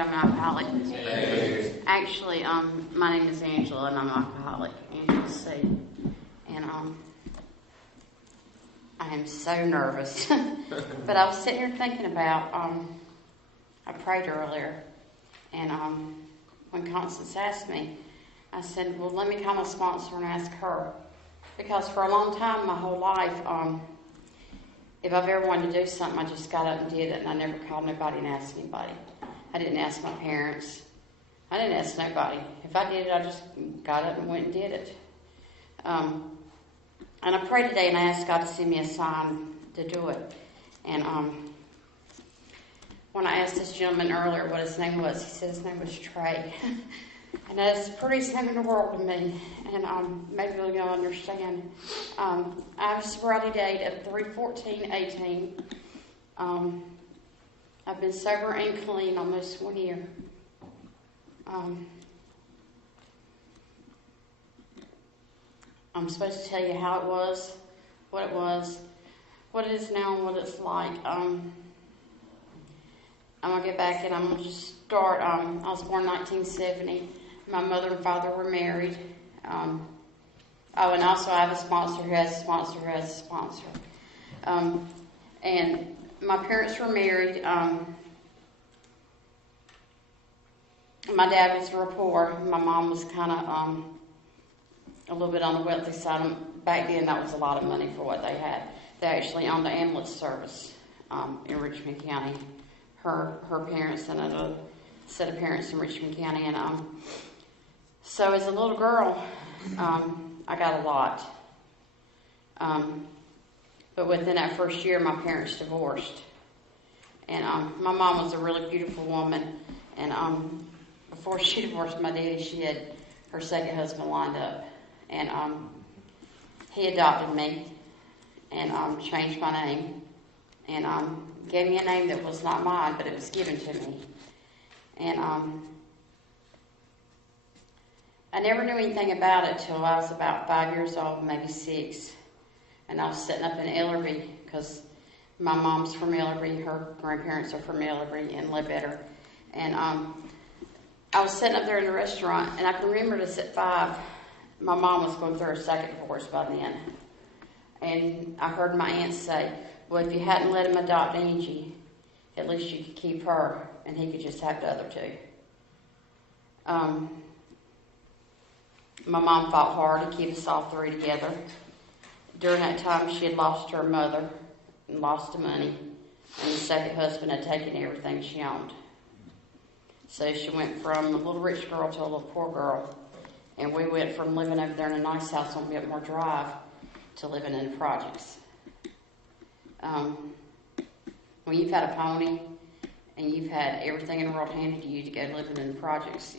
I'm an alcoholic. Actually, my name is Angela, and I'm an alcoholic, Angie C. And I am so nervous. But I was sitting here thinking about, I prayed earlier, and when Constance asked me, I said, well, let me call my sponsor and ask her. Because for a long time, my whole life, if I've ever wanted to do something, I just got up and did it, and I never called nobody and asked anybody. I didn't ask my parents. I didn't ask nobody. If I did it, I just got up and went and did it. And I prayed today, and I asked God to send me a sign to do it. And when I asked this gentleman earlier what his name was, he said his name was Trey. And that's the prettiest name in the world to me. And maybe you'll understand. I have a sobriety date of 3/14/18. I've been sober and clean almost 1 year. I'm supposed to tell you how it was, what it is now, and what it's like. I'm going to get back and I'm going to just start. I was born in 1970. My mother and father were married. And also I have a sponsor who has a sponsor who has a sponsor. And my parents were married. My dad was real poor. My mom was kind of a little bit on the wealthy side. Back then, that was a lot of money for what they had. They actually owned the ambulance service in Richmond County. Her parents and another set of parents in Richmond County. And so as a little girl, I got a lot. But within that first year, my parents divorced. And my mom was a really beautiful woman. And before she divorced my daddy, she had her second husband lined up. And he adopted me and changed my name and gave me a name that was not mine, but it was given to me. And I never knew anything about it till I was about 5 years old, maybe 6. And I was sitting up in Ellerby because my mom's from Ellerby, her grandparents are from Ellerby and Ledbetter. And I was sitting up there in the restaurant, and I can remember this at 5. My mom was going through her second divorce by then. And I heard my aunt say, well, if you hadn't let him adopt Angie, at least you could keep her, and he could just have the other two. My mom fought hard to keep us all three together. During that time, she had lost her mother and lost the money, and the second husband had taken everything she owned. So she went from a little rich girl to a little poor girl. And we went from living over there in a nice house on Biltmore Drive to living in the projects. When you've had a pony and you've had everything in the world handed to you to go living in the projects,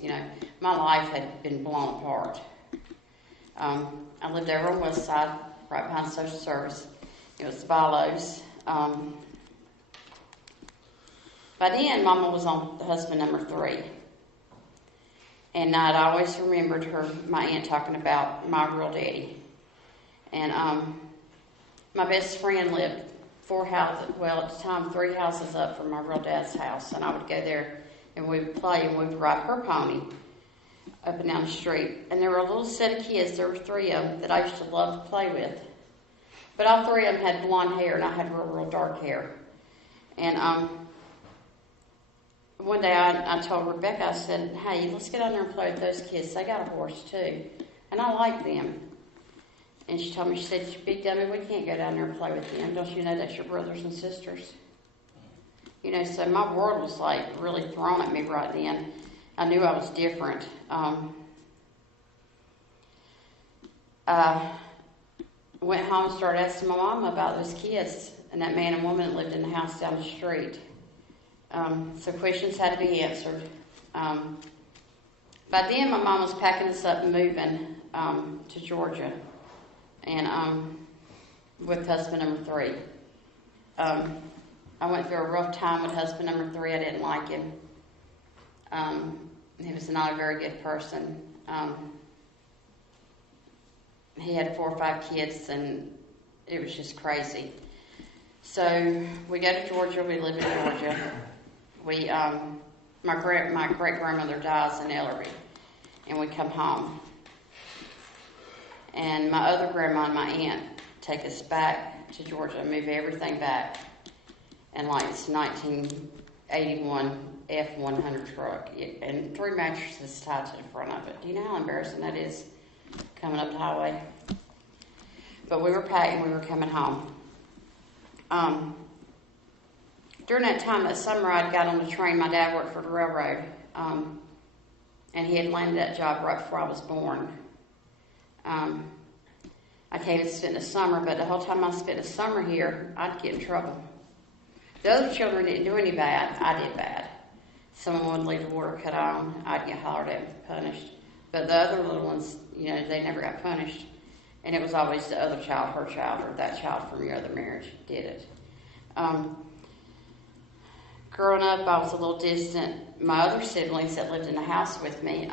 my life had been blown apart. I lived over on the west side, right behind social service. It was the Bilos. By then, Mama was on husband number 3. And I'd always remembered my aunt talking about my real daddy. And my best friend lived 4 houses, well, at the time, 3 houses up from my real dad's house. And I would go there and we would play and we would ride her pony up and down the street. And there were a little set of kids, there were 3 of them that I used to love to play with. But all 3 of them had blonde hair and I had real dark hair. And one day I told Rebecca, I said, hey, let's get out there and play with those kids. They got a horse too. And I like them. And she told me, she said, you big dummy, we can't go down there and play with them. Don't you know that's your brothers and sisters? So my world was like really thrown at me right then. I knew I was different. I went home and started asking my mom about those kids and that man and woman that lived in the house down the street. So questions had to be answered. By then, my mom was packing us up and moving to Georgia, and with husband number 3. I went through a rough time with husband number 3. I didn't like him. He was not a very good person. He had 4 or 5 kids, and it was just crazy. So we go to Georgia. We live in Georgia. We my great grandmother dies in Ellerby, and we come home. And my other grandma and my aunt take us back to Georgia, move everything back, and like it's 1981 F-100 truck, and 3 mattresses tied to the front of it. Do you know how embarrassing that is, coming up the highway? But we were packing, we were coming home. During that time, that summer, I'd got on the train. My dad worked for the railroad, and he had landed that job right before I was born. I came and spent the summer, but the whole time I spent the summer here, I'd get in trouble. The other children didn't do any bad. I did bad. Someone would leave the water cut on. I'd get hollered at and punished. But the other little ones, they never got punished. And it was always the other child, her child, or that child from your other marriage did it. Growing up, I was a little distant. My other siblings that lived in the house with me,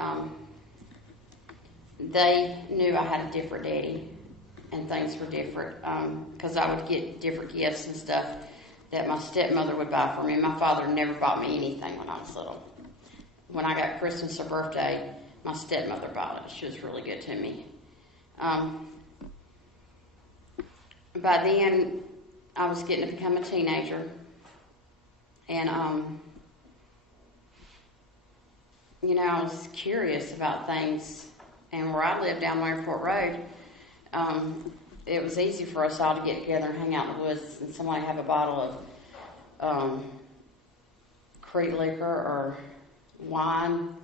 they knew I had a different daddy, and things were different, because I would get different gifts and stuff that my stepmother would buy for me. My father never bought me anything when I was little. When I got Christmas or birthday, my stepmother bought it. She was really good to me. By then, I was getting to become a teenager, and I was curious about things. And where I lived down Airport Road, it was easy for us all to get together and hang out in the woods, and somebody have a bottle of Creek liquor or wine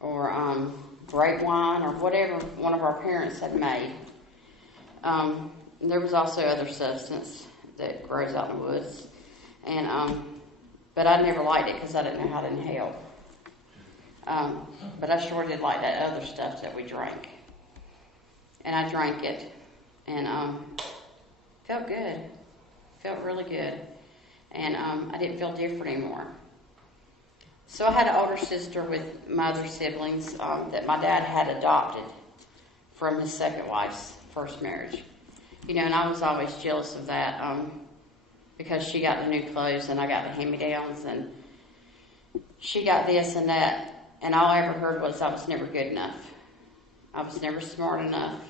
or grape wine or whatever one of our parents had made. There was also other substance that grows out in the woods, and but I never liked it because I didn't know how to inhale. But I sure did like that other stuff that we drank. And I drank it, and felt good. Felt really good. And I didn't feel different anymore. So I had an older sister with my other siblings that my dad had adopted from his second wife's first marriage. And I was always jealous of that because she got the new clothes and I got the hand-me-downs, and she got this and that. And all I ever heard was I was never good enough. I was never smart enough.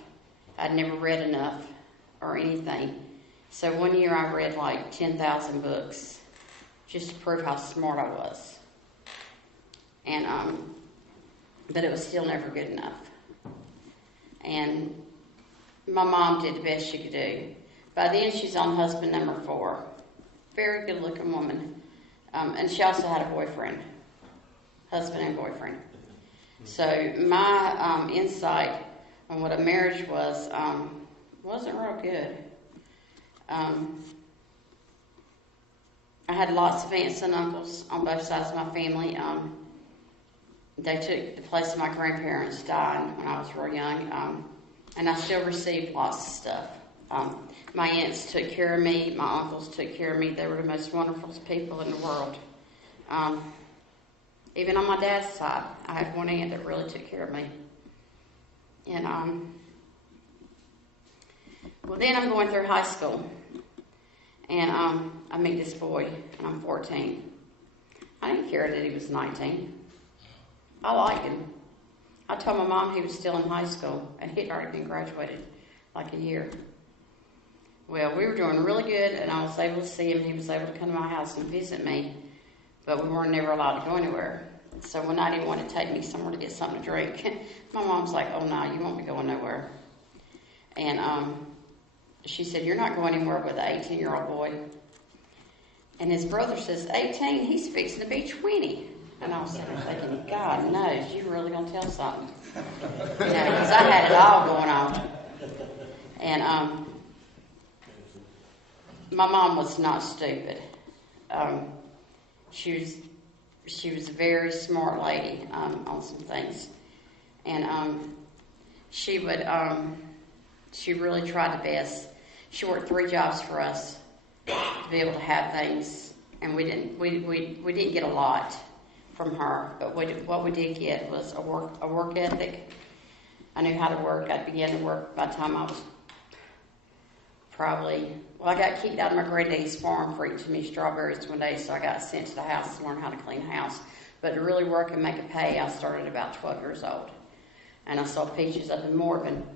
I'd never read enough or anything. So one year I read like 10,000 books just to prove how smart I was. And but it was still never good enough. And my mom did the best she could do. By then she's on husband number 4. Very good looking woman. And she also had a boyfriend. Husband and boyfriend. So my insight on what a marriage was wasn't real good. I had lots of aunts and uncles on both sides of my family. They took the place of my grandparents dying when I was real young, and I still received lots of stuff. My aunts took care of me. My uncles took care of me. They were the most wonderful people in the world. Even on my dad's side, I had one aunt that really took care of me. And, well, then I'm going through high school. And I meet this boy, and I'm 14. I didn't care that he was 19. I liked him. I told my mom he was still in high school, and he'd already been graduated like a year. Well, we were doing really good, and I was able to see him. He was able to come to my house and visit me. But we weren't never allowed to go anywhere. So one night he wanted to take me somewhere to get something to drink. My mom's like, oh, no, you won't be going nowhere. And she said, you're not going anywhere with an 18-year-old boy. And his brother says, 18? He's fixing to be 20. And I was sitting there thinking, God knows, you really going to tell something. Because I had it all going on. And my mom was not stupid. She was a very smart lady on some things, and she really tried the best. She worked 3 jobs for us to be able to have things, and we didn't get a lot from her, but what we did get was a work ethic. I knew how to work. I began to work by the time I was I got kicked out of my granddaddy's farm for eating too many strawberries one day, so I got sent to the house to learn how to clean the house. But to really work and make a pay, I started about 12 years old. And I sold peaches up in Morgan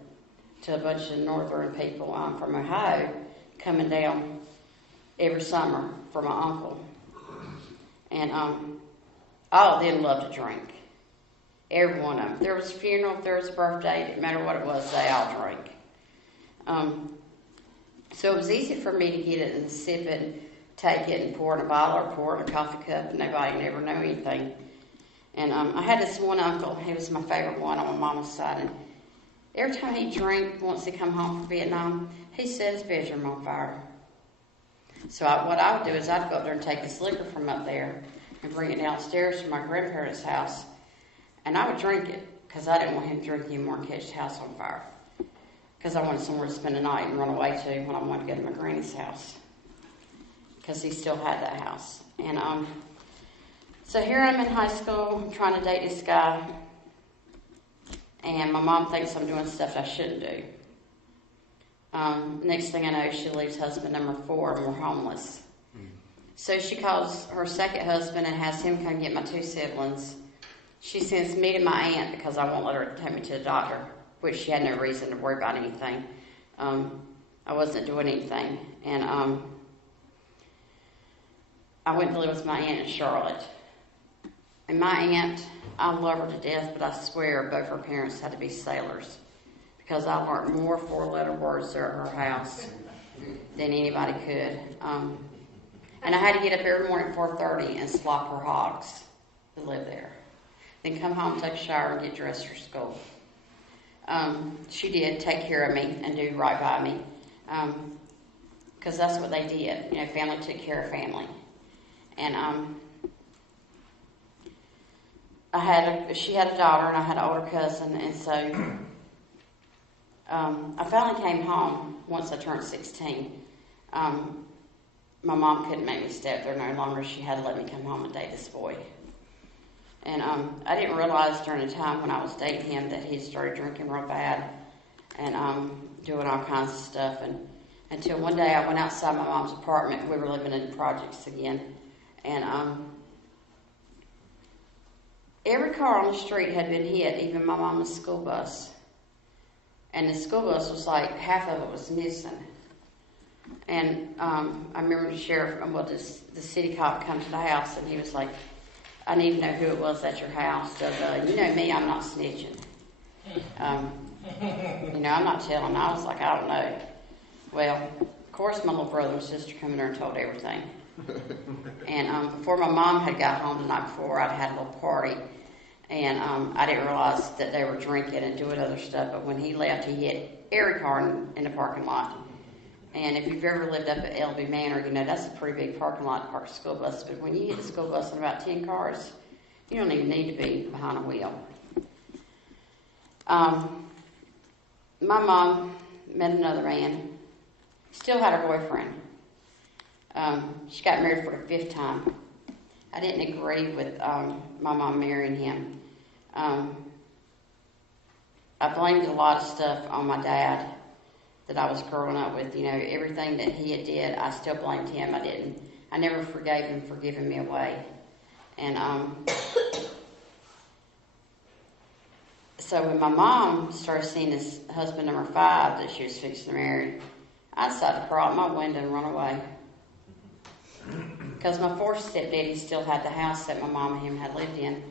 to a bunch of northern people from Ohio coming down every summer for my uncle. And all of them loved to drink. Every one of them. If there was a funeral, if there was a birthday, it didn't matter what it was, they all drank. So it was easy for me to get it and sip it and take it and pour it in a bottle or pour it in a coffee cup, and nobody never knew anything. And I had this one uncle, he was my favorite one on my mama's side, and every time he drank, once he come home from Vietnam, he set his bedroom on fire. So what I would do is I'd go up there and take this liquor from up there and bring it downstairs to my grandparents' house, and I would drink it because I didn't want him drinking anymore and catch the house on fire. Because I wanted somewhere to spend the night and run away to when I wanted to go to my granny's house. Because he still had that house. And so here I'm in high school, I'm trying to date this guy, and my mom thinks I'm doing stuff I shouldn't do. Next thing I know, she leaves husband number 4, and we're homeless. So she calls her second husband and has him come get my 2 siblings. She sends me to my aunt because I won't let her take me to the doctor, which she had no reason to worry about anything. I wasn't doing anything. And I went to live with my aunt in Charlotte. And my aunt, I love her to death, but I swear both her parents had to be sailors. Because I learned more 4-letter words there at her house than anybody could. And I had to get up every morning at 4:30 and slop her hogs to live there. Then come home, take a shower, and get dressed for school. She did take care of me and do right by me. Because that's what they did. You know, family took care of family. And she had a daughter, and I had an older cousin, and so I finally came home once I turned 16. My mom couldn't make me stay up there no longer. She had to let me come home and date this boy. And I didn't realize during the time when I was dating him that he had started drinking real bad and doing all kinds of stuff. And until one day I went outside my mom's apartment. We were living in the projects again. And every car on the street had been hit, even my mama's school bus. And the school bus was like, half of it was missing. And I remember the sheriff, the city cop come to the house, and he was like, I need to know who it was at your house. So, you know me, I'm not snitching. I'm not telling. I was like, I don't know. Well, of course, my little brother and sister come in there and told everything. And before my mom had got home the night before, I'd had a little party. And I didn't realize that they were drinking and doing other stuff. But when he left, he hit every car in the parking lot. And if you've ever lived up at LB Manor, you know that's a pretty big parking lot to park school buses. But when you hit the school bus in about 10 cars, you don't even need to be behind a wheel. My mom met another man, still had her boyfriend. She got married for the 5th time. I didn't agree with my mom marrying him. I blamed a lot of stuff on my dad that I was growing up with. You know, everything that he had did, I still blamed him. I never forgave him for giving me away. And so when my mom started seeing this husband number 5 that she was fixing to marry, I decided to crawl out my window and run away. Because my 4th stepdaddy still had the house that my mom and him had lived in.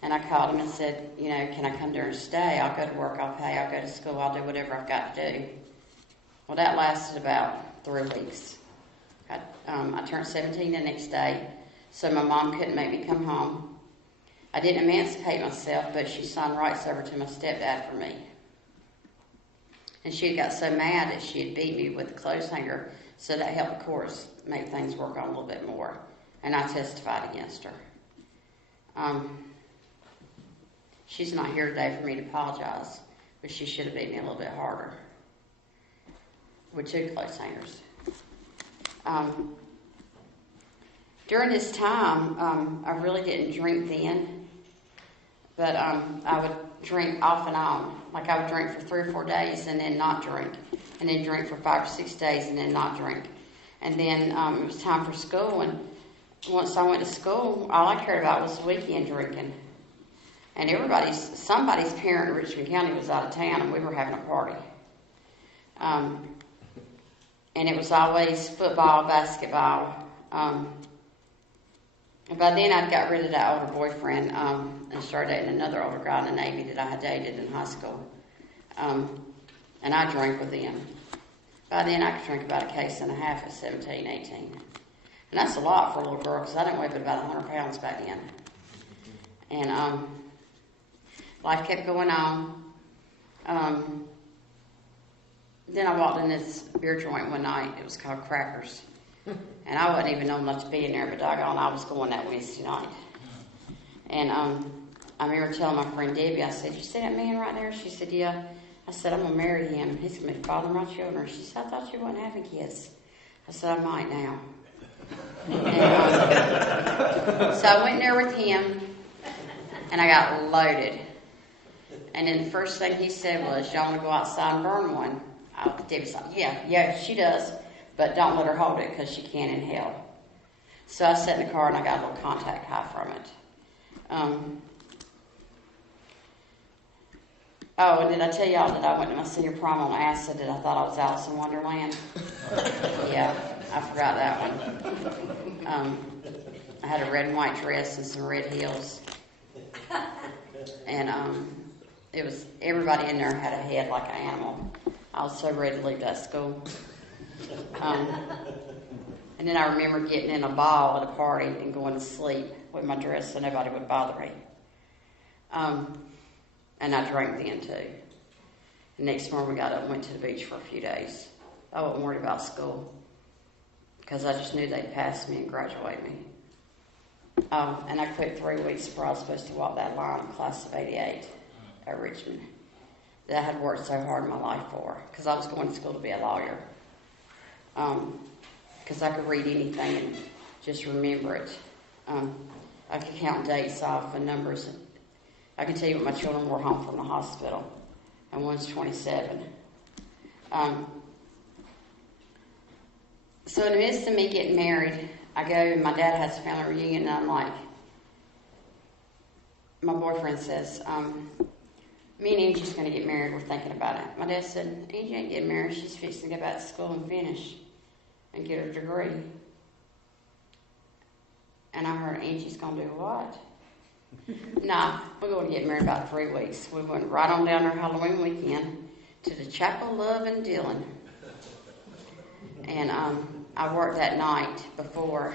And I called him and said, you know, can I come there and stay? I'll go to work, I'll pay, I'll go to school, I'll do whatever I've got to do. Well, that lasted about 3 weeks. I turned 17 the next day, so my mom couldn't make me come home. I didn't emancipate myself, but she signed rights over to my stepdad for me. And she had got so mad that she had beat me with a clothes hanger, so that helped, of course, make things work on a little bit more. And I testified against her. She's not here today for me to apologize, but she should have beat me a little bit harder with 2 clothes hangers. During this time, I really didn't drink then, but I would drink off and on. Like I would drink for 3 or 4 days and then not drink, and then drink for 5 or 6 days and then not drink. And then it was time for school, and once I went to school, all I cared about was the weekend drinking. And somebody's parent in Richmond County was out of town, and we were having a party. And it was always football, basketball. And by then, I'd got rid of that older boyfriend and started dating another older guy in the Navy that I had dated in high school. And I drank with him. By then, I could drink about a case and a half at 17, 18. And that's a lot for a little girl, because I didn't weigh but about 100 pounds back then. And life kept going on. Then I walked in this beer joint one night. It was called Crackers. And I wasn't even old enough to be in there, but doggone, I was going that Wednesday night. And I remember telling my friend Debbie, I said, "You see that man right there?" She said, "Yeah." I said, "I'm going to marry him. He's going to be fathering my children." She said, "I thought you wasn't having kids." I said, "I might now." And, so I went in there with him, and I got loaded. And then the first thing he said was, "Y'all want to go outside and burn one?" Debbie's like, yeah, she does, but don't let her hold it because she can't inhale. So I sat in the car and I got a little contact high from it. Oh, and did I tell y'all that I went to my senior prom on acid that I thought I was Alice in Wonderland? Yeah, I forgot that one. I had a red and white dress and some red heels. And it was, everybody in there had a head like an animal. I was so ready to leave that school. And then I remember getting in a ball at a party and going to sleep with my dress so nobody would bother me. And I drank then too. The next morning we got up and went to the beach for a few days. I wasn't worried about school because I just knew they'd pass me and graduate me. And I quit 3 weeks before I was supposed to walk that line in class of 88 at Richmond that I had worked so hard in my life for, because I was going to school to be a lawyer. Because I could read anything and just remember it. I could count dates off and numbers. I can tell you what my children were home from the hospital, and one's 27. So in the midst of me getting married, I go, and my dad has a family reunion, and I'm like, my boyfriend says, "Me and Angie's going to get married. We're thinking about it." My dad said, "Angie ain't getting married. She's fixing to go back to school and finish and get her degree." And I heard, "Angie's going to do what?" Nah, we're going to get married about 3 weeks. We went right on down there Halloween weekend to the Chapel of Love in Dillon. And I worked that night before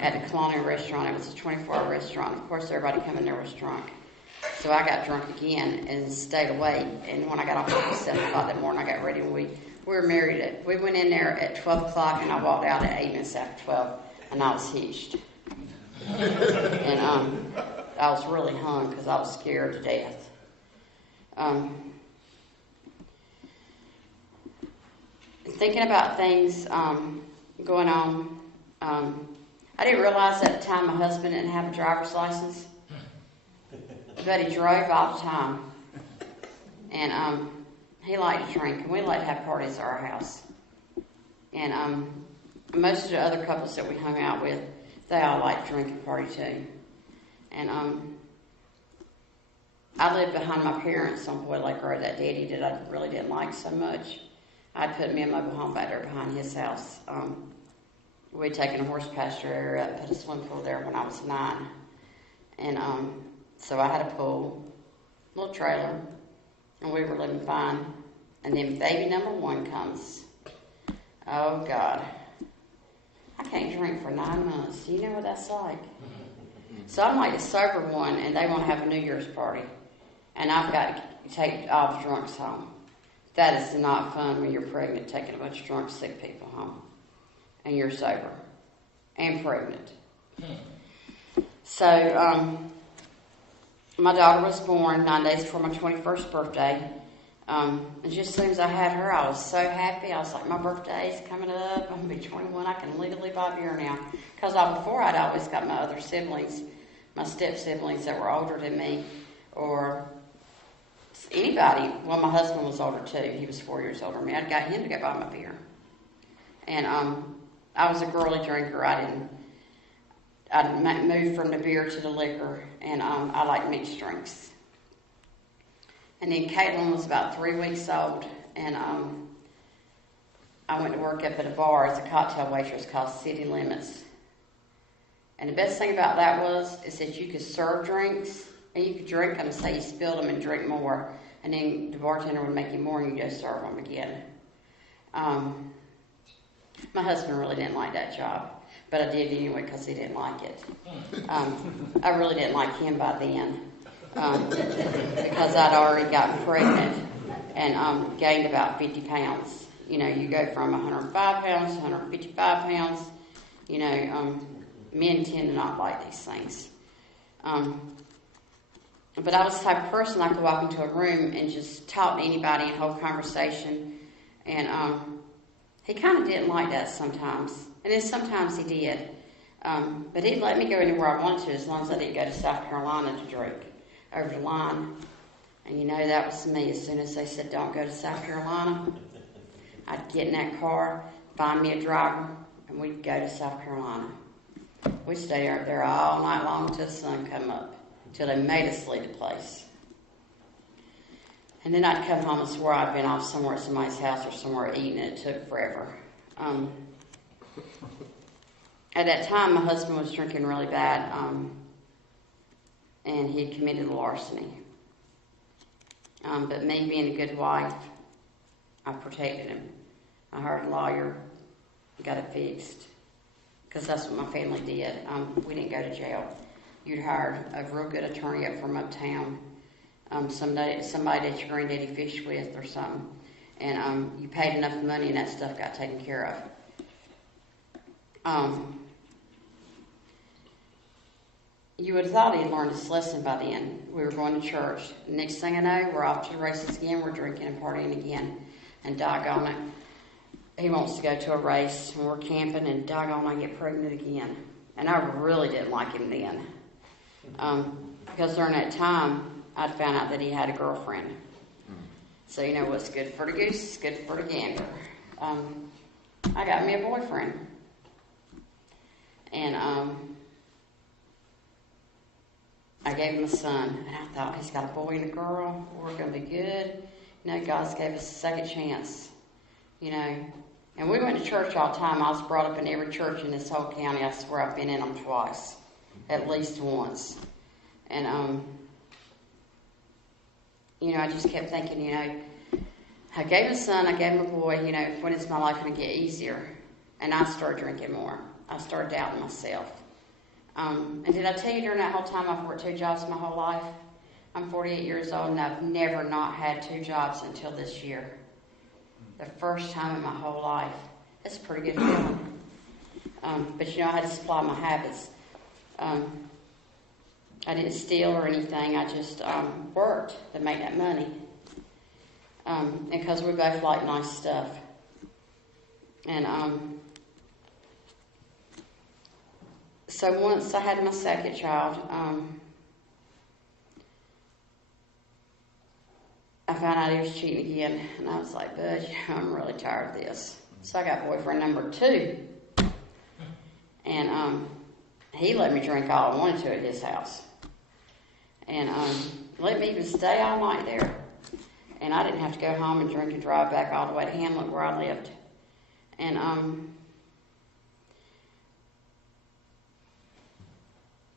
at the Colonial Restaurant. It was a 24-hour restaurant. Of course, everybody coming there was drunk. So I got drunk again and stayed awake. And when I got off at 7 o'clock that morning, I got ready, and we were married. We went in there at 12 o'clock, and I walked out at 8 minutes after 12, and I was hitched. And I was really hung because I was scared to death. Thinking about things going on, I didn't realize at the time my husband didn't have a driver's license, but he drove all the time. And he liked to drink, and we liked to have parties at our house. And most of the other couples that we hung out with, they all liked to drink and party too. And I lived behind my parents on Boyd Lake Road, that daddy that I really didn't like so much. I'd put me in a mobile home back there behind his house. We'd taken a horse pasture area and put a swimming pool there when I was 9. And so I had a pool, little trailer, and we were living fine. And then baby number 1 comes. Oh, God. I can't drink for 9 months. You know what that's like? So I'm like the sober one, and they want to have a New Year's party. And I've got to take all the drunks home. That is not fun when you're pregnant, taking a bunch of drunk, sick people home. And you're sober. And pregnant. So, my daughter was born 9 days before my 21st birthday. And just as soon as I had her, I was so happy. I was like, my birthday's coming up. I'm going to be 21. I can legally buy beer now. Because before, I'd always got my other siblings, my step-siblings that were older than me, or anybody. Well, my husband was older, too. He was 4 years older than me. I'd got him to go buy my beer. And I was a girly drinker. moved from the beer to the liquor, and I like mixed drinks. And then Caitlin was about 3 weeks old, and I went to work up at a bar as a cocktail waitress called City Limits. And the best thing about that is that you could serve drinks, and you could drink them, say you spilled them and drink more, and then the bartender would make you more and you go serve them again. My husband really didn't like that job, but I did anyway because he didn't like it. I really didn't like him by then because I'd already gotten pregnant and gained about 50 pounds. You know, you go from 105 pounds to 155 pounds. You know, men tend to not like these things. But I was the type of person I could walk into a room and just talk to anybody and hold conversation. And he kind of didn't like that sometimes. And then sometimes he did. But he'd let me go anywhere I wanted to as long as I didn't go to South Carolina to drink over the line. And you know, that was me. As soon as they said, don't go to South Carolina, I'd get in that car, find me a driver, and we'd go to South Carolina. We'd stay out there all night long until the sun come up, till they made us leave the place. And then I'd come home and swear I'd been off somewhere at somebody's house or somewhere eating, and it took forever. At that time, my husband was drinking really bad, and he had committed larceny. But me being a good wife, I protected him. I hired a lawyer, got it fixed, because that's what my family did. We didn't go to jail. You'd hired a real good attorney up from uptown, somebody that your granddaddy fished with or something, and you paid enough money and that stuff got taken care of. You would have thought he'd learned his lesson by then. We were going to church. Next thing I know, we're off to the races again. We're drinking and partying again. And doggone it, he wants to go to a race, and we're camping, and doggone, I get pregnant again. And I really didn't like him then. Because during that time, I'd found out that he had a girlfriend. So, you know, what's good for the goose is good for the gander. I got me a boyfriend. And I gave him a son. And I thought, he's got a boy and a girl. We're going to be good. You know, God's gave us a second chance. You know. And we went to church all the time. I was brought up in every church in this whole county. I swear I've been in them twice. At least once. And, you know, I just kept thinking, you know, I gave him a son, I gave him a boy, you know, when is my life going to get easier? And I started drinking more. I started doubting myself. And did I tell you during that whole time I've worked 2 jobs my whole life? I'm 48 years old and I've never not had 2 jobs until this year. The first time in my whole life. It's a pretty good feeling. But you know, I had to supply my habits. I didn't steal or anything. I just worked to make that money. And because we both like nice stuff. And so once I had my second child, I found out he was cheating again. And I was like, Bud, I'm really tired of this. So I got boyfriend number 2. And he let me drink all I wanted to at his house. And let me even stay all night there. And I didn't have to go home and drink and drive back all the way to Hamlet where I lived. And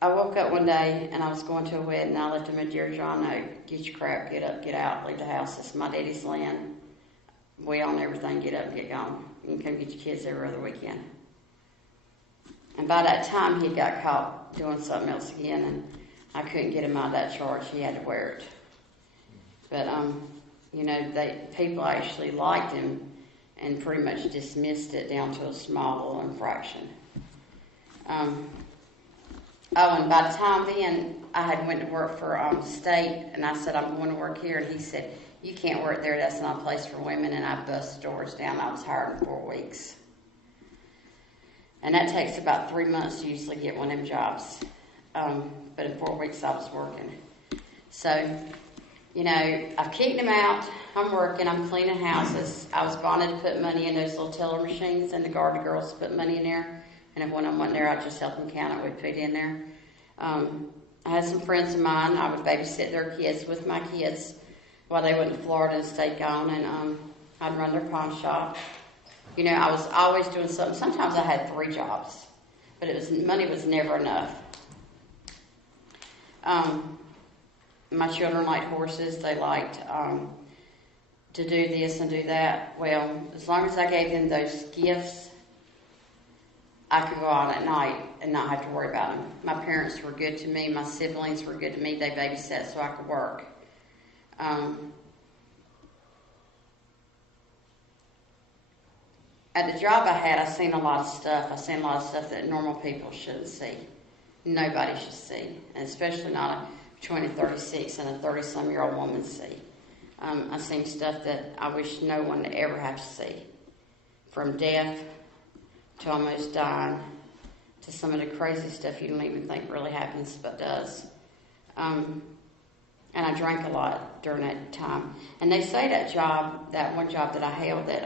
I woke up one day and I was going to a wedding and I left him a Dear John note. Get your crap, get up, get out, leave the house. It's my daddy's land. We own everything, get up and get gone. You can come get your kids every other weekend. And by that time he got caught doing something else again and I couldn't get him out of that charge. He had to wear it. But, you know, people actually liked him and pretty much dismissed it down to a small little infraction. And by the time then, I had went to work for state, and I said, I'm going to work here. And he said, you can't work there. That's not a place for women. And I bust doors down. I was hired in 4 weeks. And that takes about 3 months to usually get one of them jobs. But in 4 weeks, I was working. So, you know, I've kicked him out. I'm working. I'm cleaning houses. I was bonded to put money in those little teller machines, and the garden girls put money in there. And if one of them wasn't there, I'd just help them count it. We'd put in there. I had some friends of mine. I would babysit their kids with my kids while they went to Florida and stayed gone. And I'd run their pawn shop. You know, I was always doing something. Sometimes I had 3 jobs, but money was never enough. My children liked horses. They liked to do this and do that. Well, as long as I gave them those gifts, I could go out at night and not have to worry about them. My parents were good to me. My siblings were good to me. They babysat so I could work. At the job I had, I seen a lot of stuff. I seen a lot of stuff that normal people shouldn't see. Nobody should see, and especially not a 20, 36 and a 30-some-year-old woman see. I seen stuff that I wish no one would ever have to see, from death to almost dying to some of the crazy stuff you don't even think really happens, but does. And I drank a lot during that time. And they say that one job that I held, that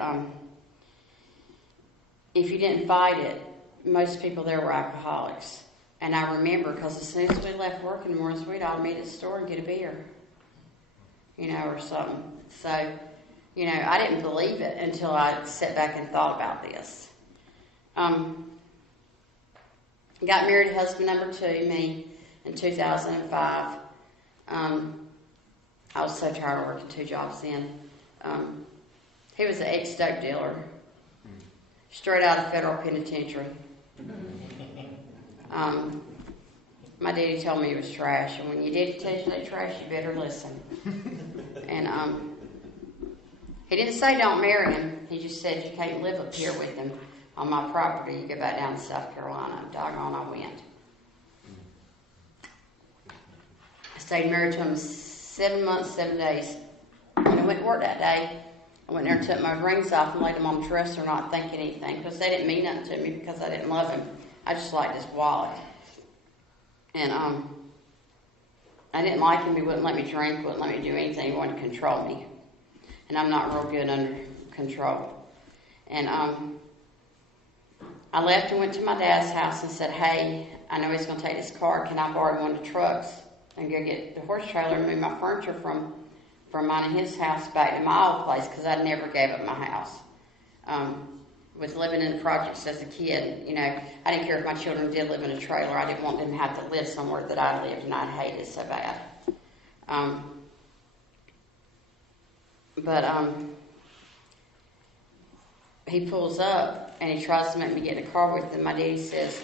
if you didn't fight it, most people there were alcoholics. And I remember, because as soon as we left work in the mornings, we'd all meet at the store and get a beer, you know, or something. So, you know, I didn't believe it until I sat back and thought about this. Got married to husband number 2, me, in 2005. I was so tired of working 2 jobs then. He was an ex-dope dealer, straight out of the federal penitentiary. My daddy told me he was trash, and when your daddy tells you they're trash, you better listen. And he didn't say don't marry him. He just said you can't live up here with him on my property. You go back down to South Carolina. Doggone, I went. I stayed married to him 7 months, 7 days. When I went to work that day, I went there and took my rings off and laid them on the dresser, not thinking anything, because they didn't mean nothing to me because I didn't love him. I just liked his wallet. And I didn't like him. He wouldn't let me drink, wouldn't let me do anything. He wanted to control me. And I'm not real good under control. And I left and went to my dad's house and said, hey, I know he's going to take this car. Can I borrow one of the trucks and go get the horse trailer and move my furniture from mine and his house back to my old place, because I never gave up my house. With living in the projects as a kid, you know, I didn't care if my children did live in a trailer. I didn't want them to have to live somewhere that I lived, and I'd hate it so bad. He pulls up, and he tries to make me get in a car with him. My daddy says,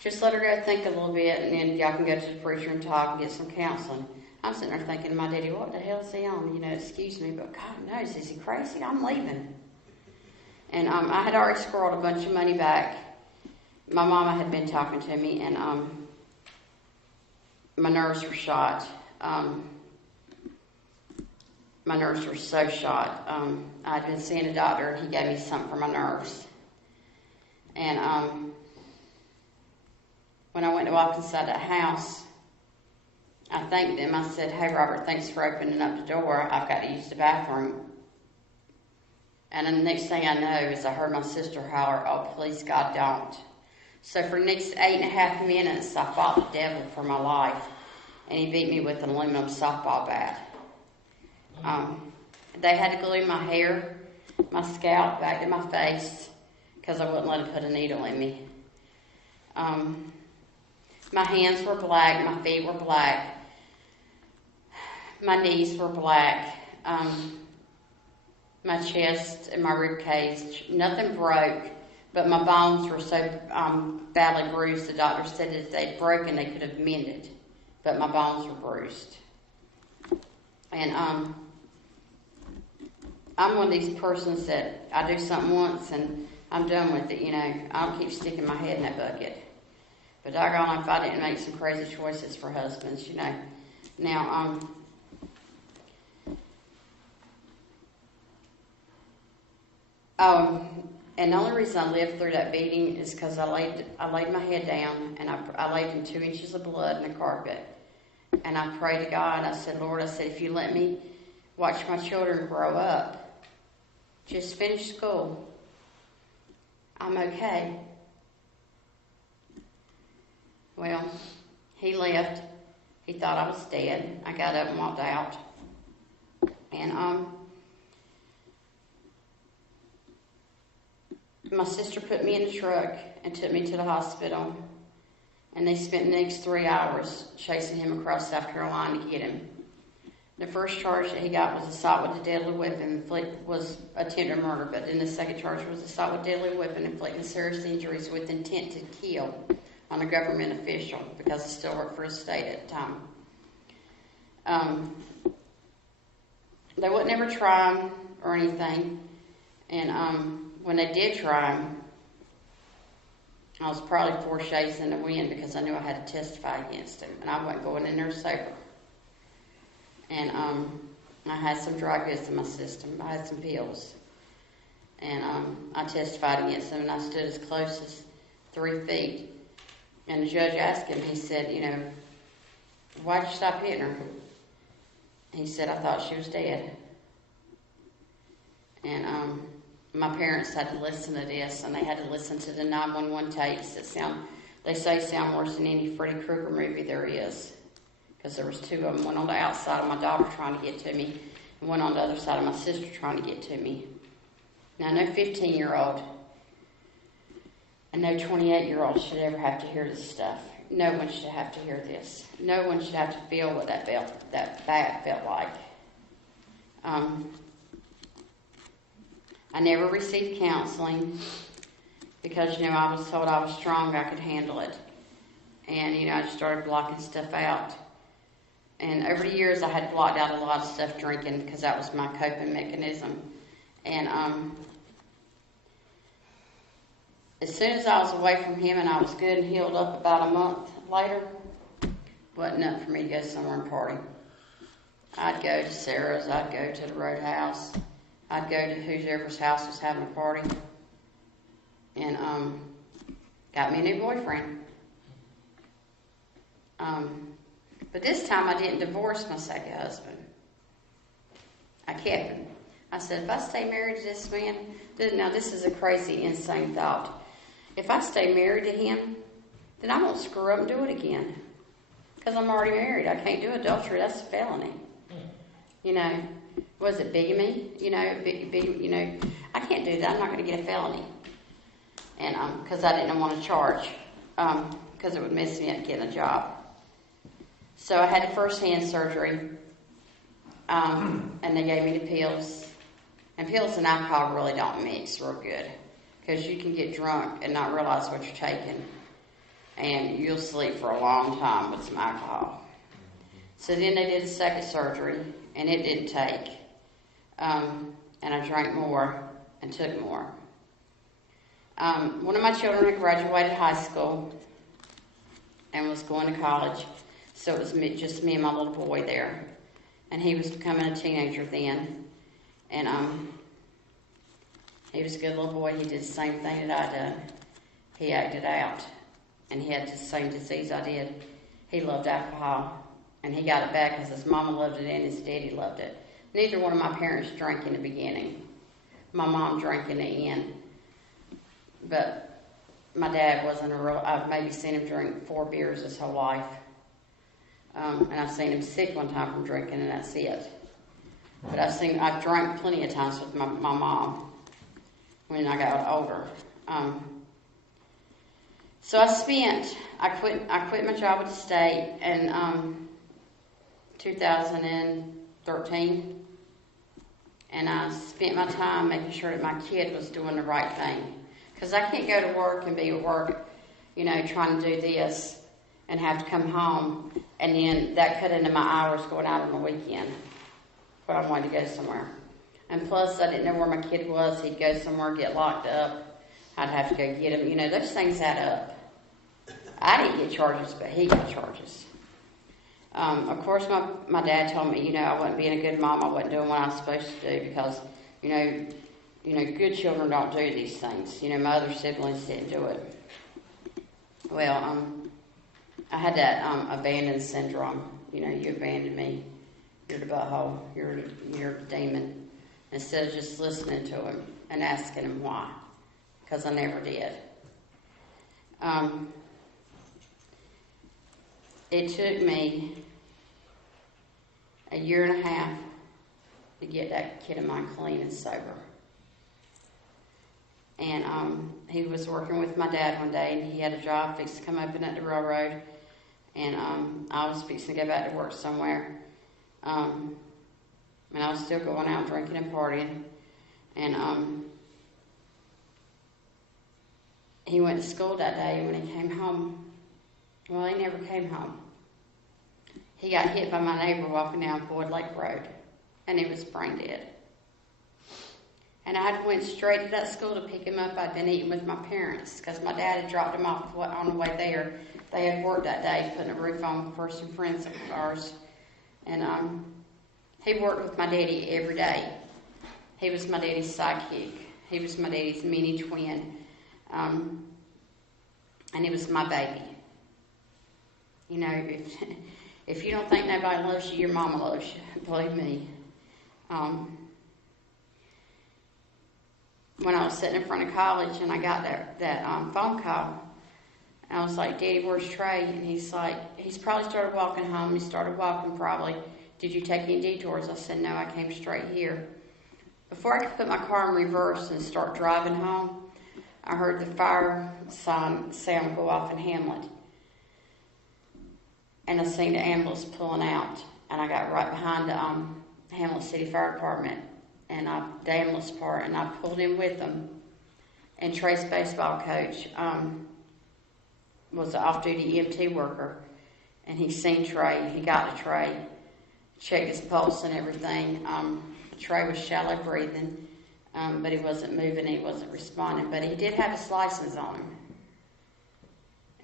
just let her go think a little bit, and then y'all can go to the preacher and talk and get some counseling. I'm sitting there thinking to my daddy, what the hell's he on? You know, excuse me, but God knows, is he crazy? I'm leaving. And I had already squirreled a bunch of money back. My mama had been talking to me, and my nerves were shot. My nerves were so shot. I'd been seeing a doctor, and he gave me something for my nerves. And when I went to walk inside that house, I thanked them. I said, hey, Robert, thanks for opening up the door. I've got to use the bathroom. And then the next thing I know is I heard my sister holler, oh, please, God, don't. So for the next 8.5 minutes, I fought the devil for my life. And he beat me with an aluminum softball bat. They had to glue my hair, my scalp, back to my face, because I wouldn't let him put a needle in me. My hands were black, my feet were black, my knees were black. My chest and my rib cage, nothing broke, but my bones were so badly bruised, the doctor said that if they'd broken, they could have mended, but my bones were bruised. And I'm one of these persons that I do something once and I'm done with it, you know. I don't keep sticking my head in that bucket. But doggone if I didn't make some crazy choices for husbands, you know. Now, and the only reason I lived through that beating is because I laid my head down and I laid in 2 inches of blood in the carpet. And I prayed to God. I said, Lord, I said, if you let me watch my children grow up, just finish school, I'm okay. Well, he left. He thought I was dead. I got up and walked out. And my sister put me in the truck and took me to the hospital. And they spent the next 3 hours chasing him across South Carolina to get him. The first charge that he got was assault with a deadly weapon, was attempted murder, but then the second charge was assault with deadly weapon, inflicting serious injuries with intent to kill on a government official, because he still worked for his state at the time. They wouldn't ever try him or anything, and when they did try him, I was probably 4 shades in the wind because I knew I had to testify against him, and I wasn't going in there sober. And I had some dry goods in my system. I had some pills. And I testified against him, and I stood as close as 3 feet. And the judge asked him, he said, you know, why'd you stop hitting her? He said, I thought she was dead. And my parents had to listen to this, and they had to listen to the 911 tapes that they say sound worse than any Freddy Krueger movie there is. Because there was 2 of them, one on the outside of my daughter trying to get to me, and one on the other side of my sister trying to get to me. Now, no 15-year-old and no 28-year-old should ever have to hear this stuff. No one should have to hear this. No one should have to feel what that bad felt like. I never received counseling because, you know, I was told I was strong, I could handle it. And, you know, I just started blocking stuff out. And over the years, I had blocked out a lot of stuff drinking because that was my coping mechanism. And as soon as I was away from him and I was good and healed up, about a month later, wasn't nothing for me to go somewhere and party. I'd go to Sarah's, I'd go to the Roadhouse, I'd go to whoever's house was having a party, and got me a new boyfriend. But this time I didn't divorce my second husband. I kept him. I said, if I stay married to this man, now this is a crazy, insane thought. If I stay married to him, then I won't screw up and do it again. Because I'm already married. I can't do adultery. That's a felony. You know, was it bigamy? You know, I can't do that. I'm not going to get a felony. And because I didn't want to charge, because it would mess me up getting a job. So I had the first hand surgery, and they gave me the pills. And pills and alcohol really don't mix real good, because you can get drunk and not realize what you're taking, and you'll sleep for a long time with some alcohol. So then they did the second surgery, and it didn't take. And I drank more and took more. One of my children had graduated high school and was going to college. So it was just me and my little boy there. And he was becoming a teenager then. And he was a good little boy. He did the same thing that I did. He acted out. And he had the same disease I did. He loved alcohol. And he got it back because his mama loved it and his daddy loved it. Neither one of my parents drank in the beginning. My mom drank in the end. But my dad wasn't I've maybe seen him drink 4 beers his whole life. And I've seen him sick one time from drinking, and that's it. But I've drank plenty of times with my mom when I got older. So I quit my job at the state in 2013, and I spent my time making sure that my kid was doing the right thing. Because I can't go to work and be at work, you know, trying to do this and have to come home, and then that cut into my hours going out on the weekend when I wanted to go somewhere. And plus, I didn't know where my kid was. He'd go somewhere, get locked up. I'd have to go get him. You know, those things add up. I didn't get charges, but he got charges. Of course, my dad told me, you know, I wasn't being a good mom. I wasn't doing what I was supposed to do because, you know, good children don't do these things. You know, my other siblings didn't do it. Well, I had that abandoned syndrome. You know, you abandoned me. You're the butthole. You're the demon. Instead of just listening to him and asking him why. Because I never did. It took me a year and a half to get that kid of mine clean and sober. And he was working with my dad one day, and he had a job fixed to come open at the railroad. And I was fixing to go back to work somewhere. And I was still going out drinking and partying. And he went to school that day, and when he came home, well, he never came home. He got hit by my neighbor walking down Boyd Lake Road, and he was brain dead. And I went straight to that school to pick him up. I'd been eating with my parents because my dad had dropped him off on the way there. They had worked that day putting a roof on for some friends of ours. And he worked with my daddy every day. He was my daddy's sidekick. He was my daddy's mini twin. And he was my baby. You know, if you don't think nobody loves you, your mama loves you. Believe me. When I was sitting in front of college and I got that phone call, I was like, Daddy, where's Trey? And he's like, he's probably started walking home. He started walking probably. Did you take any detours? I said, no, I came straight here. Before I could put my car in reverse and start driving home, I heard the fire sign sound go off in Hamlet. And I seen the ambulance pulling out. And I got right behind the Hamlet City Fire Department and the ambulance part, and I pulled in with them. And Trey's baseball coach was an off-duty EMT worker, and he seen Trey. He got to Trey, checked his pulse and everything. Trey was shallow breathing, but he wasn't moving, he wasn't responding. But he did have his license on him.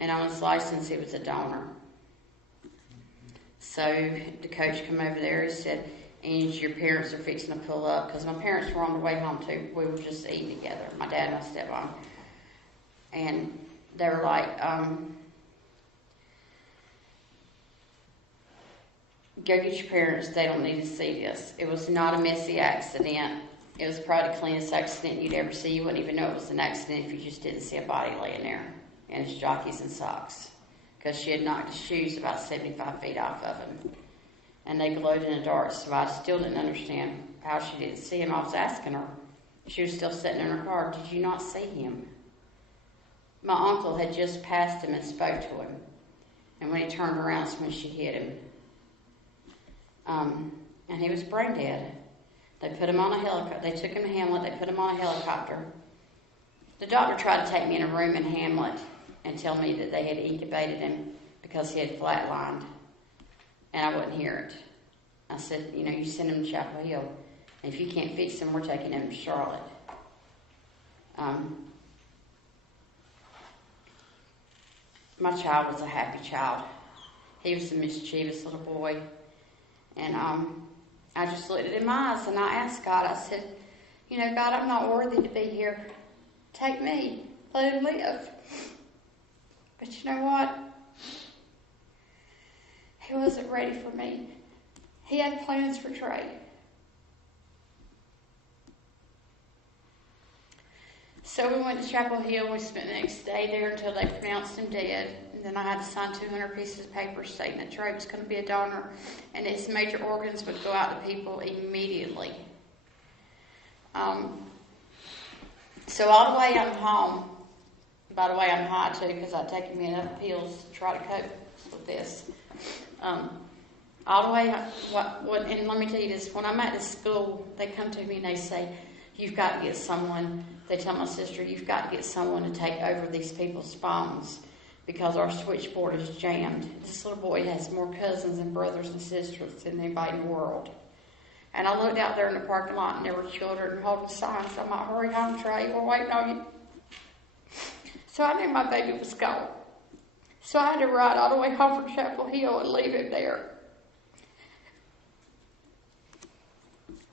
And on his license, he was a donor. So the coach came over there and said, Angie, your parents are fixing to pull up, because my parents were on the way home too. We were just eating together, my dad and my stepmom. And they were like, go get your parents, they don't need to see this. It was not a messy accident. It was probably the cleanest accident you'd ever see. You wouldn't even know it was an accident if you just didn't see a body laying there in his jockeys and socks, because she had knocked his shoes about 75 feet off of him. And they glowed in the dark, so I still didn't understand how she didn't see him. I was asking her. She was still sitting in her car. Did you not see him? My uncle had just passed him and spoke to him. And when he turned around, that's when she hit him. And he was brain dead. They put him on a helicopter. They took him to Hamlet. They put him on a helicopter. The doctor tried to take me in a room in Hamlet and tell me that they had intubated him because he had flatlined. And I wouldn't hear it. I said, you send him to Chapel Hill. And if you can't fix him, we're taking him to Charlotte. My child was a happy child. He was a mischievous little boy. And I just looked at him in my eyes and I asked God, I said, God, I'm not worthy to be here. Take me. Let him live. But you know what? He wasn't ready for me. He had plans for Trey. So we went to Chapel Hill. We spent the next day there until they pronounced him dead. And then I had to sign 200 pieces of paper stating that Trey was going to be a donor and his major organs would go out to people immediately. So all the way I'm home, by the way, I'm high too because I've taken me enough pills to try to cope with this. All the way, and let me tell you this, when I'm at the school, they come to me and they say, you've got to get someone, they tell my sister, you've got to get someone to take over these people's phones because our switchboard is jammed. This little boy has more cousins and brothers and sisters than anybody in the world. And I looked out there in the parking lot and there were children holding signs. I'm like, hurry home, Trey, we're waiting on you. So I knew my baby was gone. So I had to ride all the way home from Chapel Hill and leave him there.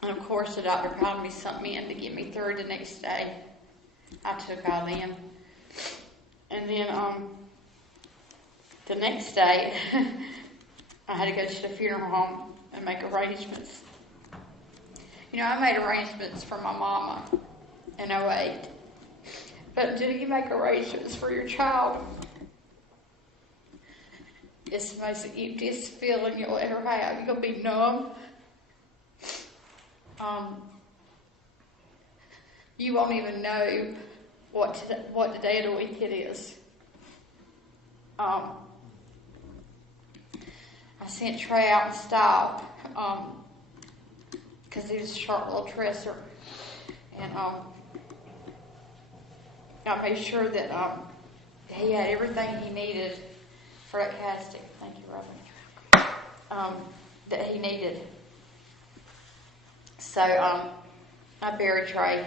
And of course, the doctor called me something in to get me through the next day. I took all them. And then the next day, I had to go to the funeral home and make arrangements. I made arrangements for my mama in 2008. But until you make arrangements for your child, it's the most emptiest feeling you'll ever have. You're going to be numb. You won't even know what the day of the week it is. I sent Trey out and stopped because he was a sharp little tresser. And I made sure that he had everything he needed for that casting. Thank you, Robin. That he needed. So I buried Trey.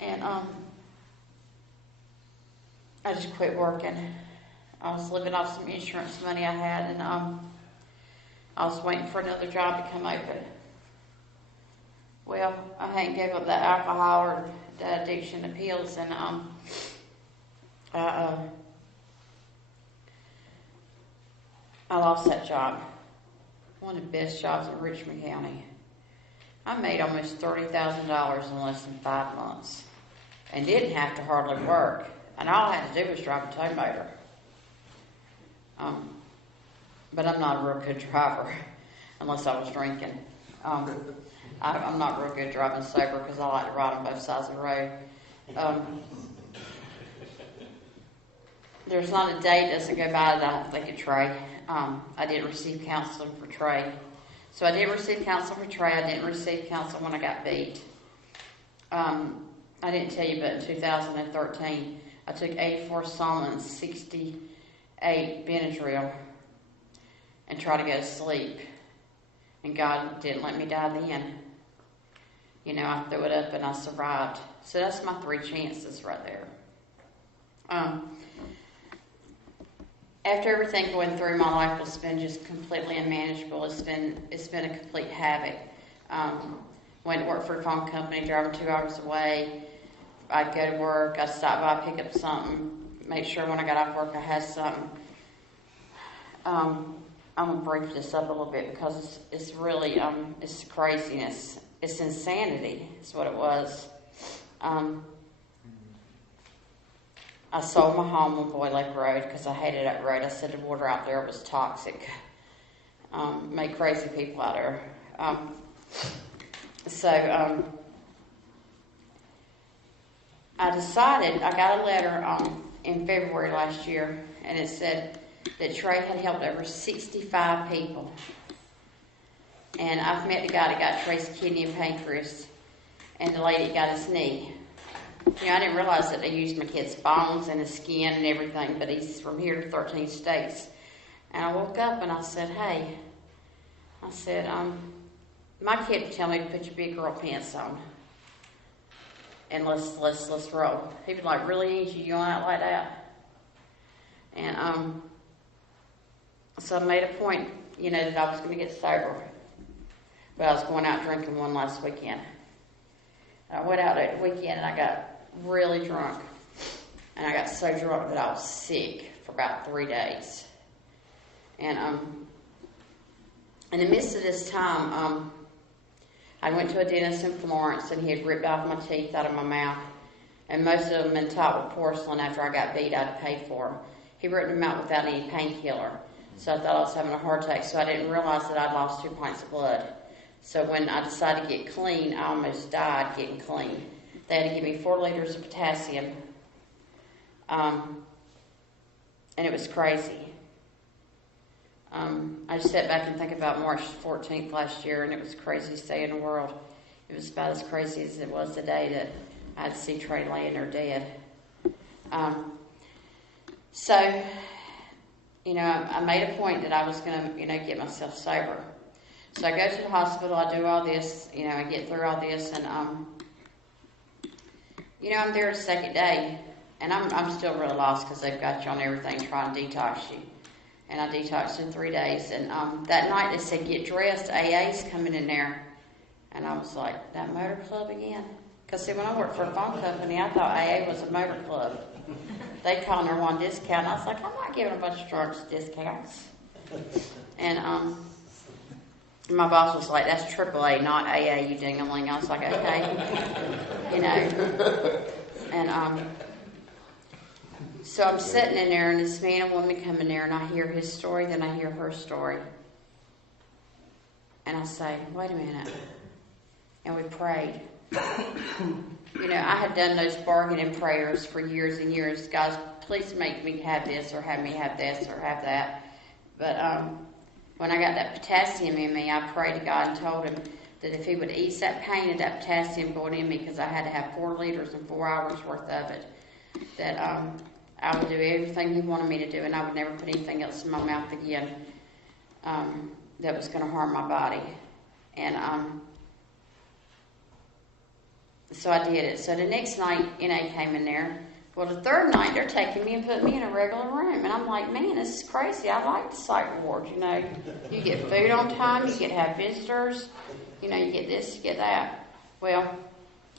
And I just quit working. I was living off some insurance money I had, and I was waiting for another job to come open. Well, I hadn't gave up that alcohol or that addiction to pills, and I lost that job. One of the best jobs in Richmond County. I made almost $30,000 in less than 5 months, and didn't have to hardly work. And all I had to do was drive a tow motor. But I'm not a real good driver, unless I was drinking. I'm not real good driving sober because I like to ride on both sides of the road. There's not a day that doesn't go by that I don't think of Trey. I didn't receive counseling for Trey. So I didn't receive counseling for Trey. I didn't receive counseling when I got beat. I didn't tell you, but in 2013, I took 84 Somnolence, 68 Benadryl, and tried to go to sleep. And God didn't let me die then. You know, I threw it up and I survived. So that's my 3 chances right there. After everything going through, my life has been just completely unmanageable. It's been a complete havoc. Went to work for a phone company, driving 2 hours away. I'd go to work, I'd stop by, pick up something, make sure when I got off work I had something. I'm going to brief this up a little bit because it's really, it's craziness. It's insanity is what it was. I sold my home on Boy Lake Road because I hated that road. I said the water out there was toxic. Made crazy people out there. I decided, I got a letter in February last year, and it said that Trey had helped over 65 people. And I've met the guy that got Trey's kidney and pancreas, and the lady that got his knee. You know, I didn't realize that they used my kid's bones and his skin and everything, but he's from here to 13 states. And I woke up and I said, hey, my kid would tell me to put your big girl pants on. And let's roll. He was like, really, Angie, you going out like that? And so I made a point, you know, that I was going to get sober. But I was going out drinking one last weekend. I went out at the weekend and I got really drunk. And I got so drunk that I was sick for about 3 days. And in the midst of this time, I went to a dentist in Florence, and he had ripped off my teeth out of my mouth, and most of them been topped with porcelain. After I got beat, I'd paid for them. He ripped them out without any painkiller, so I thought I was having a heart attack, so I didn't realize that I'd lost 2 pints of blood. So when I decided to get clean, I almost died getting clean. They had to give me 4 liters of potassium, and it was crazy. I just sat back and think about March 14th last year, and it was the craziest day in the world. It was about as crazy as it was the day that I'd see Trey laying there dead. So, you know, I made a point that I was going to, you know, get myself sober. So I go to the hospital, I do all this, you know, I get through all this, and, you know, I'm there the second day, and I'm still really lost because they've got you on everything trying to detox you. And I detoxed in 3 days. And that night they said, get dressed, AA's coming in there. And I was like, that motor club again? Because, see, when I worked for a phone company, I thought AA was a motor club. They called their one discount. I was like, I'm not giving a bunch of drunks discounts. And my boss was like, that's AAA, not AA, you ding-a-ling. I was like, okay. You know. And So I'm sitting in there, and this man and woman come in there, and I hear his story, then I hear her story. And I say, wait a minute. And we prayed. You know, I had done those bargaining prayers for years and years. God, please make me have this, or have me have this, or have that. But when I got that potassium in me, I prayed to God and told him that if he would ease that pain of that potassium going in me, because I had to have 4 liters in 4 hours worth of it, that I would do everything he wanted me to do, and I would never put anything else in my mouth again that was going to harm my body. And so I did it. So the next night, NA came in there. Well, the third night, they're taking me and putting me in a regular room. And I'm like, man, this is crazy. I like the psych ward, you know. You get food on time. You get to have visitors. You know, you get this, you get that. Well,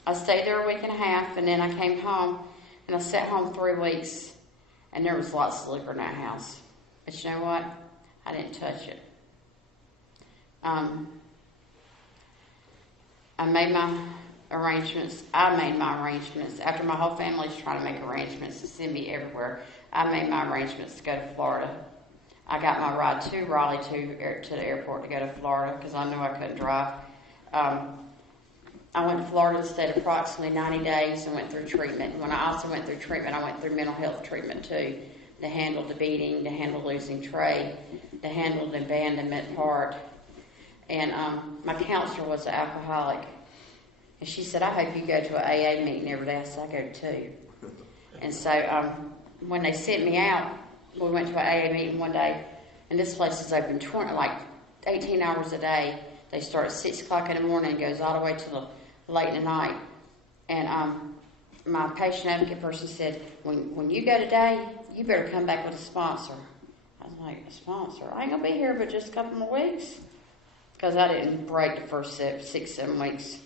I stayed there a week and a half, and then I came home, and I sat home 3 weeks, and there was lots of liquor in that house. But you know what? I didn't touch it. I made my arrangements. After my whole family's trying to make arrangements to send me everywhere, I made my arrangements to go to Florida. I got my ride to Raleigh to the airport to go to Florida because I knew I couldn't drive. I went to Florida and stayed approximately 90 days and went through treatment. When I also went through treatment, I went through mental health treatment too, to handle the beating, to handle losing Trey, to handle the abandonment part. And my counselor was an alcoholic. And she said, I hope you go to an AA meeting every day. I said, I go too. And so when they sent me out, we went to an AA meeting one day, and this place is open 18 hours a day. They start at 6 o'clock in the morning and goes all the way to the late in the night. And my patient advocate person said, when you go today, you better come back with a sponsor. I was like, a sponsor? I ain't going to be here but just a couple more weeks. Because I didn't break the first 6, 7 weeks.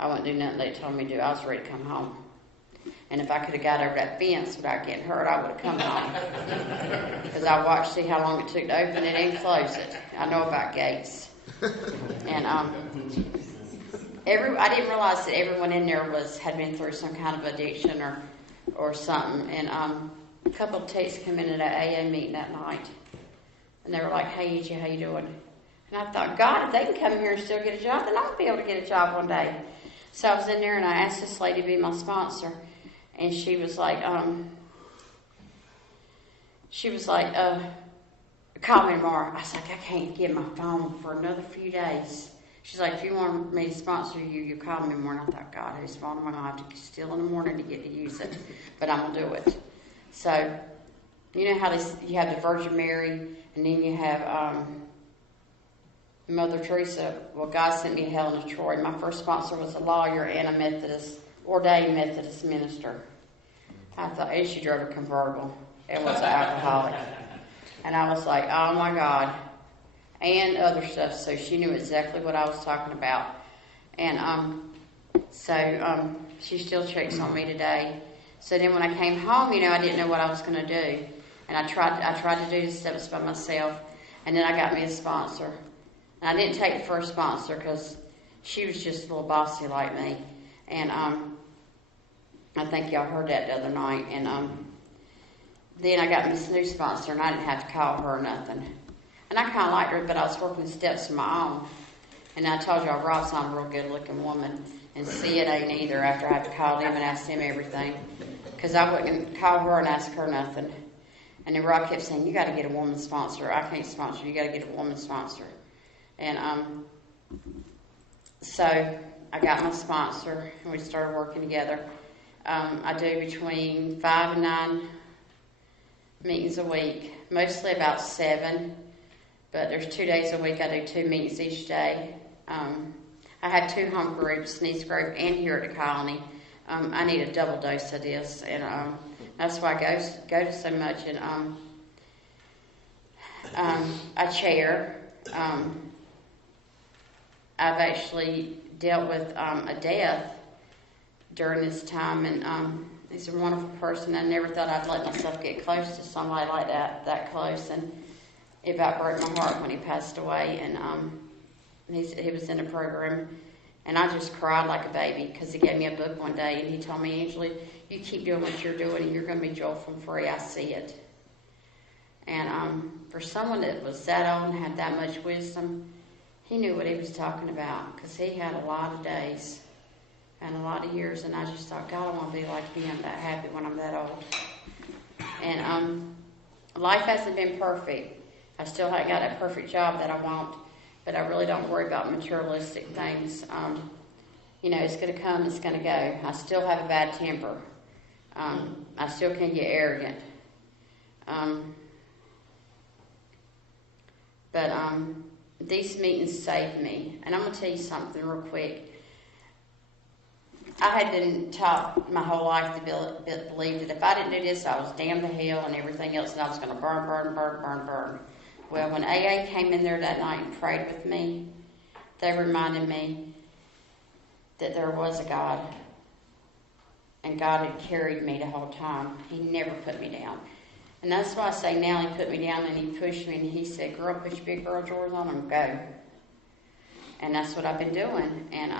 I wouldn't do nothing they told me to do. I was ready to come home. And if I could have got over that fence without getting hurt, I would have come home. Because I watched, see how long it took to open it and close it. I know about gates. And I didn't realize that everyone in there had been through some kind of addiction or something. And a couple of techs come into that AA meeting that night. And they were like, hey, Angie, how you doing? And I thought, God, if they can come here and still get a job, then I'll be able to get a job one day. So I was in there, and I asked this lady to be my sponsor. And she was like, call me tomorrow. I was like, I can't get my phone for another few days. She's like, if you want me to sponsor you, you call me tomorrow. And I thought, God, whose phone am I going to have to steal in the morning to get to use it? But I'm going to do it. So, you know how you have the Virgin Mary, and then you have Mother Teresa. Well, God sent me to Helen of Troy. My first sponsor was a lawyer and a Methodist, ordained Methodist minister. I thought, and she drove a convertible and was an alcoholic. And I was like, oh my God. And other stuff. So she knew exactly what I was talking about. And she still checks on me today. So then when I came home, you know, I didn't know what I was going to do. And I tried to do the steps by myself. And then I got me a sponsor. And I didn't take the first sponsor because she was just a little bossy like me. And I think y'all heard that the other night. And then I got this new sponsor, and I didn't have to call her or nothing. And I kind of liked her, but I was working steps of my own. And I told y'all, Rob's not a real good-looking woman. And C, it ain't either after I had to call him and ask him everything. Because I wouldn't call her and ask her nothing. And then Rob kept saying, you got to get a woman sponsor. I can't sponsor you. You got to get a woman sponsor. And so I got my sponsor, and we started working together. I do between 5 and 9 meetings a week, mostly about 7, but there's 2 days a week I do 2 meetings each day. I have 2 home groups, Niece Group and here at the Colony. I need a double dose of this, and that's why I go to so much. And I chair. I've actually dealt with a death during this time, and he's a wonderful person. I never thought I'd let myself get close to somebody like that close, and it about broke my heart when he passed away. And he was in a program, and I just cried like a baby because he gave me a book one day, and he told me, Angela, you keep doing what you're doing and you're going to be joyful and free. I see it. And for someone that was that old and had that much wisdom, he knew what he was talking about, because he had a lot of days and a lot of years, and I just thought, God, I want to be like him, that happy when I'm that old. And life hasn't been perfect. I still haven't got that perfect job that I want, but I really don't worry about materialistic things. It's going to come, it's going to go. I still have a bad temper. I still can get arrogant. But these meetings saved me. And I'm going to tell you something real quick. I had been taught my whole life to believe that if I didn't do this, I was damned to hell and everything else, and I was going to burn. Well, when AA came in there that night and prayed with me, they reminded me that there was a God, and God had carried me the whole time. He never put me down. And that's why I say now he put me down and he pushed me and he said, girl, put your big girl drawers on and go. And that's what I've been doing. And,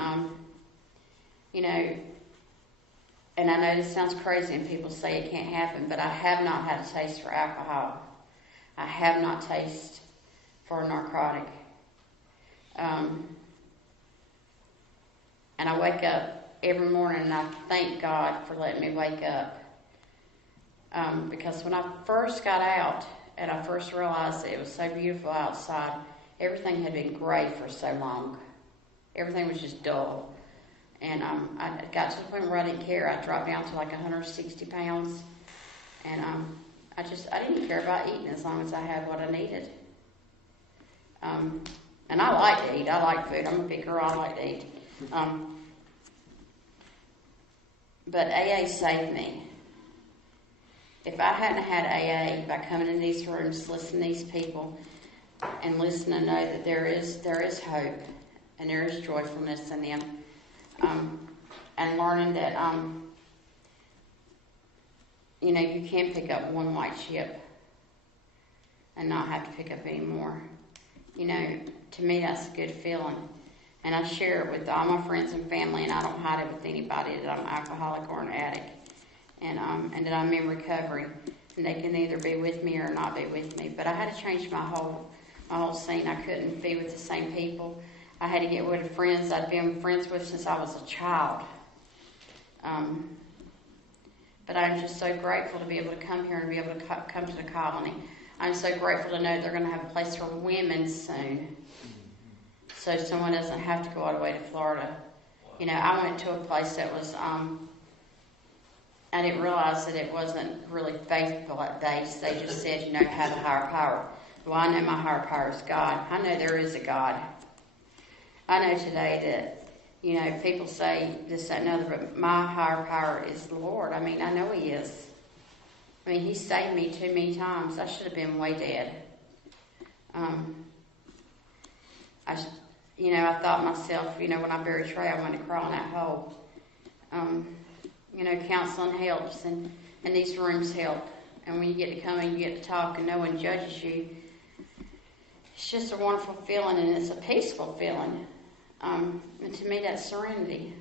and I know this sounds crazy and people say it can't happen, but I have not had a taste for alcohol. I have not tasted for a narcotic. And I wake up every morning and I thank God for letting me wake up. Because when I first got out and I first realized that it was so beautiful outside, everything had been gray for so long. Everything was just dull. And I got to the point where I didn't care. I dropped down to like 160 pounds. And I didn't care about eating as long as I had what I needed. And I like to eat. I like food. I'm a big girl. I like to eat. But AA saved me. If I hadn't had AA, by coming in these rooms, listening to these people, and listening to know that there is hope and there is joyfulness in them, and learning that you can pick up one white chip and not have to pick up any more. To me that's a good feeling. And I share it with all my friends and family, and I don't hide it with anybody that I'm an alcoholic or an addict. And that I'm in recovery, and they can either be with me or not be with me. But I had to change my whole scene. I couldn't be with the same people. I had to get rid of friends I'd been friends with since I was a child. But I'm just so grateful to be able to come here and be able to come to the colony. I'm so grateful to know they're going to have a place for women soon, so someone doesn't have to go all the way to Florida. I went to a place that was. I didn't realize that it wasn't really faith-based. They just said, have a higher power. Well, I know my higher power is God. I know there is a God. I know today that, people say this, that, and other, but my higher power is the Lord. I know He is. He saved me too many times. I should have been way dead. I thought myself, when I buried Trey, I wanted to crawl in that hole. Counseling helps, and these rooms help. And when you get to come and you get to talk and no one judges you, it's just a wonderful feeling, and it's a peaceful feeling. And to me, that's serenity.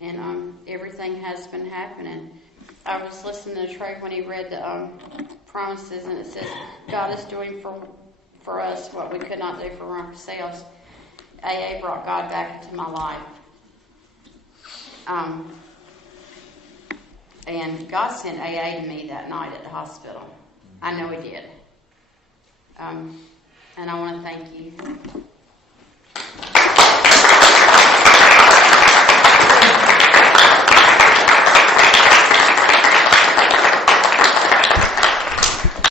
And everything has been happening. I was listening to Trey when he read the promises, and it says, God is doing for us what we could not do for ourselves. AA brought God back into my life. And God sent AA to me that night at the hospital. I know He did. And I want to thank you.